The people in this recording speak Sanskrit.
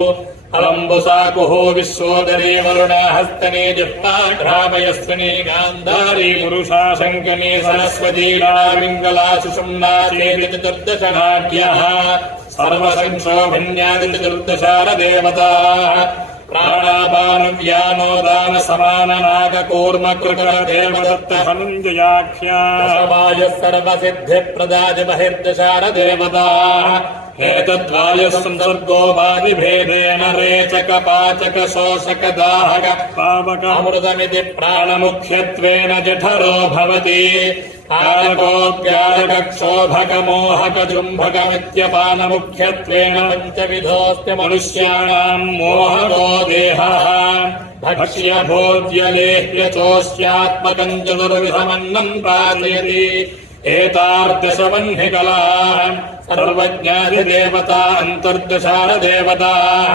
अलम्बुसाकुः विश्वोदरी वरुणा हस्तने जिह्वाघ्रामयस्विनी गान्धारी पुरुषा शङ्कनी सरस्वती रामिङ्गला सुषुम्ना चेति चतुर्दशनाट्यः सर्वसंक्षोभिन्यादि चतुर्दशारदेवताः प्राणापानव्यानो दान समान नागकूर्म कृकर देवदत्त हनुञ्जयाख्या वायुः सर्वसिद्धिप्रदाज बहिर्दशारदेवताः एतद्वायुः संसर्गो वादिभेदेन रेचक पाचक शोषक दाहक पावक अमृतमिति प्राणमुख्यत्वेन जठरो भवति कारकोऽप्यारक क्षोभक मोहक जुम्भकमित्यपानमुख्यत्वेन पञ्चविधोऽस्ति मनुष्याणाम् मोहको देहः भक्ष्य भोज्य लेह्य चोष्यात्मकम् चतुर्विधमन्नम् पाचयति एतार्दशवह्निकलाः सर्वज्ञाधिदेवता अन्तर्दशारदेवता